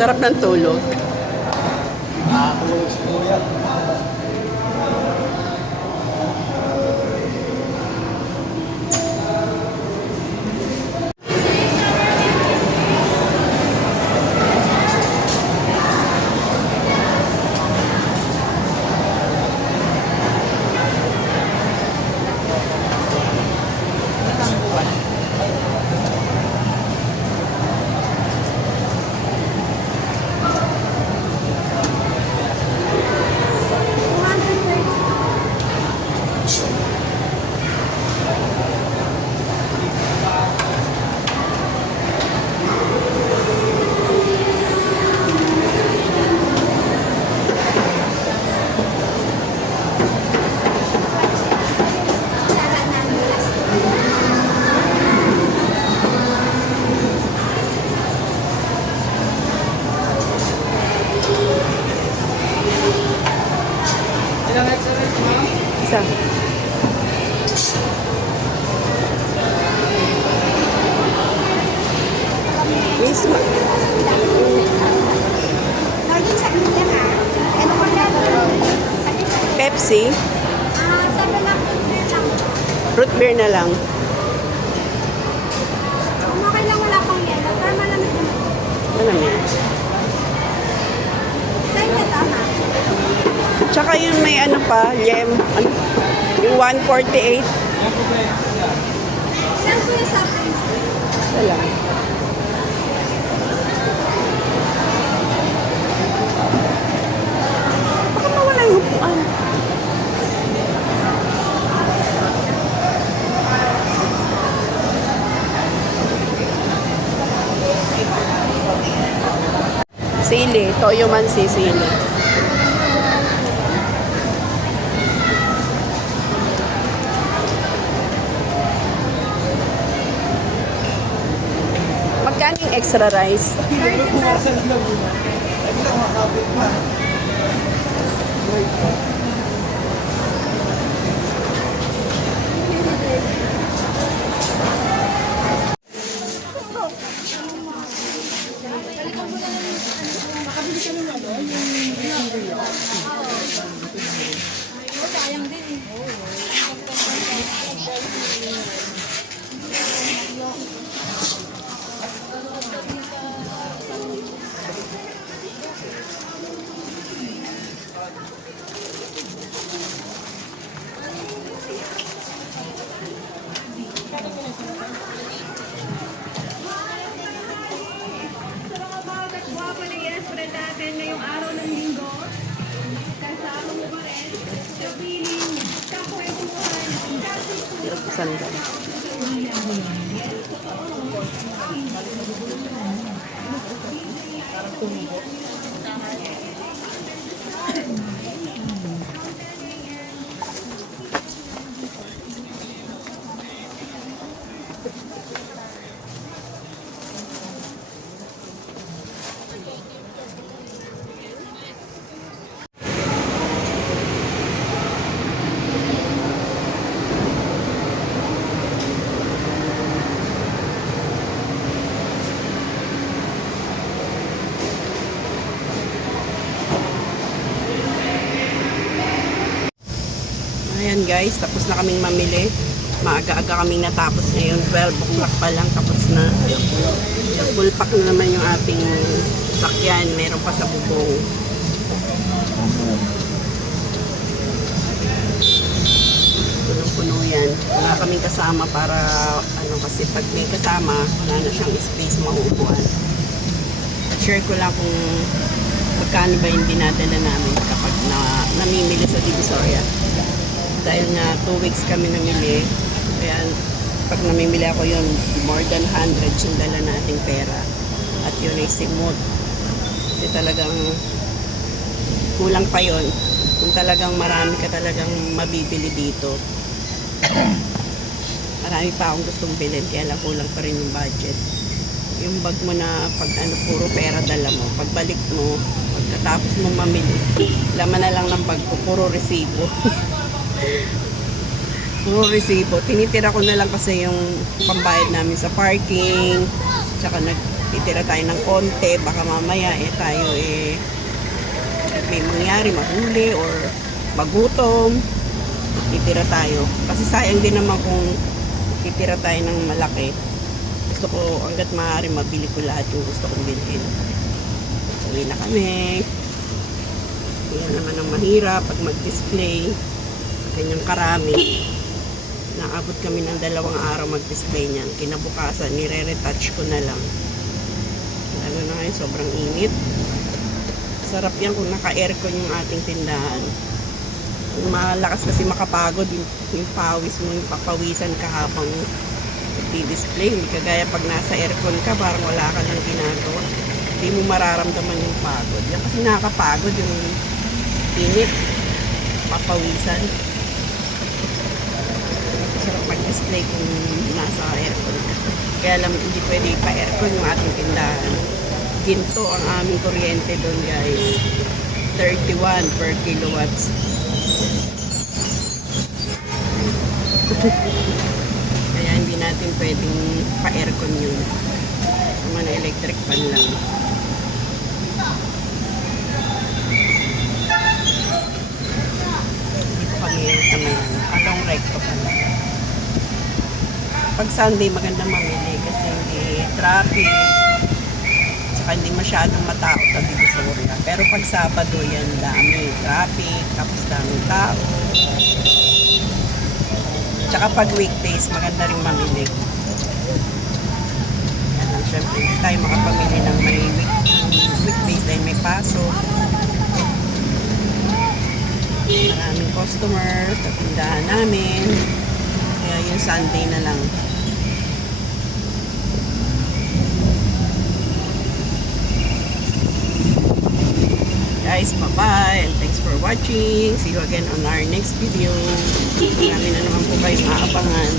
Sarap ng tulog. Nakakuluwas po yan. Isa. Yes, ma. Pepsi. Root beer na lang. Okay lang, wala pang yelo. Pero malamig naman. Malamig. Sa inyo, tama. Tsaka yun may ano pa, yem. Ano? Yung 148. Saan po yung soft drinks? Wala. Baka mawala yung upuan. Sili. Toyo man si sili. Magkano yung extra rice? Sayang din eh. natin ngayong araw ng linggo. Kasama mo ba rin sa piling kakwentuhan Hirap ko sandal. Ayan guys, tapos na kaming mamili. Maaga-aga kaming natapos ngayon. 12 o'clock pa lang, tapos na. Full pack na naman yung ating sakyan. Meron pa sa bubong. Punong-puno yan. Wala kaming kasama para, kasi pag may kasama, wala na siyang space mauupuan. Share ko lang kung magkano ba yung dinadala namin kapag namimili sa Divisoria. Dahil nga 2 weeks kami namili, kaya pag namimili ako yun, more than 100 yung dala nating pera. At yun ay simot. Kasi talagang kulang pa yun. Kung talagang marami ka talagang mabibili dito. Marami pa akong gustong bilhin, kaya lang kulang pa rin yung budget. Yung bag mo na pag puro pera dala mo, pagbalik mo, pagkatapos mo mamili, laman na lang ng bag ko, puro resibo. Puro resibo. Tinitira ko na lang kasi yung pambayad namin sa parking. Tsaka nagtitira tayo ng konti. Baka mamaya tayo may mangyari, mahuli or magutom. Titira tayo. Kasi sayang din naman kung titira tayo ng malaki. Gusto ko hanggat maaari mabili ko lahat yung gusto kong bilhin. Uwi na kami. Yan naman ang mahirap pag mag-display. Ganyang karami. Naabot kami ng 2 araw mag-display niyan. Kinabukasan, nire-retouch ko na lang. Lalo na ngayon, sobrang init. Sarap yan kung naka-aircon yung ating tindahan. Kung malakas kasi makapagod, yung pawis mo, yung papawisan ka habang di-display. Hindi kagaya pag nasa aircon ka, parang wala ka nang ginagawa. Hindi mo mararamdaman yung pagod. Yan kasi nakakapagod yung init, papawisan. Sarap mag-display kung nasa aircon ka. Kaya lang hindi pwede pa-aircon yung ating tindahan. Ginto ang aming kuryente doon, guys. 31 per kilowatts. Kaya hindi natin pwedeng pa-aircon yun. Naman na electric fan lang. Dito kami sa may along right ko pala. Pag Sunday maganda mamili kasi hindi traffic. Tsaka hindi masyadong matao sa Divisoria. Pero pag Sabado yan, dami traffic, tapos daming tao. Tsaka pag weekdays, maganda rin mamili. Yan, syempre, hindi tayo makapamili ng may weekdays dahil may pasok. Maraming customer sa tindahan namin. Kaya yung Sunday na lang. Guys, bye-bye and thanks for watching. See you again on our next video. Marami na naman po kayong maabangan.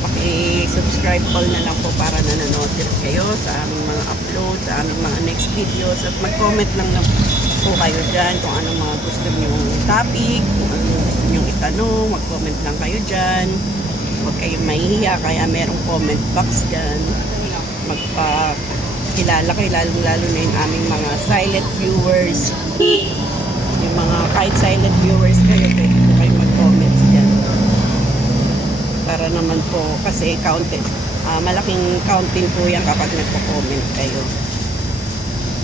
Paki-subscribe all na lang po para nanonotice kayo sa aming mga upload, sa aming mga next videos. At mag-comment lang na po kayo dyan kung anong mga gusto nyong topic, kung anong gusto nyong itanong. Mag-comment lang kayo dyan. Huwag kayong mahihiya, kaya merong comment box dyan. Kilala kayo, lalo na yung aming mga silent viewers. Yung mga kahit silent viewers kayo, pwede po kayo mag-comments dyan. Para naman po, kasi malaking counting po yan kapag nagpo-comment kayo.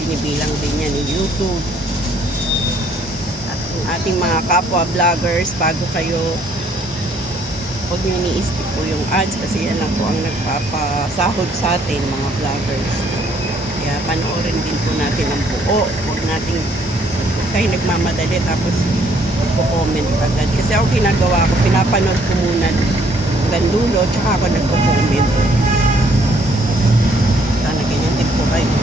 Binibilang din yan ni YouTube. At yung ating mga kapwa vloggers, bago kayo, huwag nyo iniisip po yung ads kasi yan lang po ang nagpapasahod sa atin, mga vloggers. Kaya panoorin din po natin ang buo. Huwag kayo nagmamadali tapos po-comment agad. Kasi ako ginagawa ko, pinapanood ko muna hanggang dulo, tsaka ako nagpo-comment. Sana ganyan din po kayo.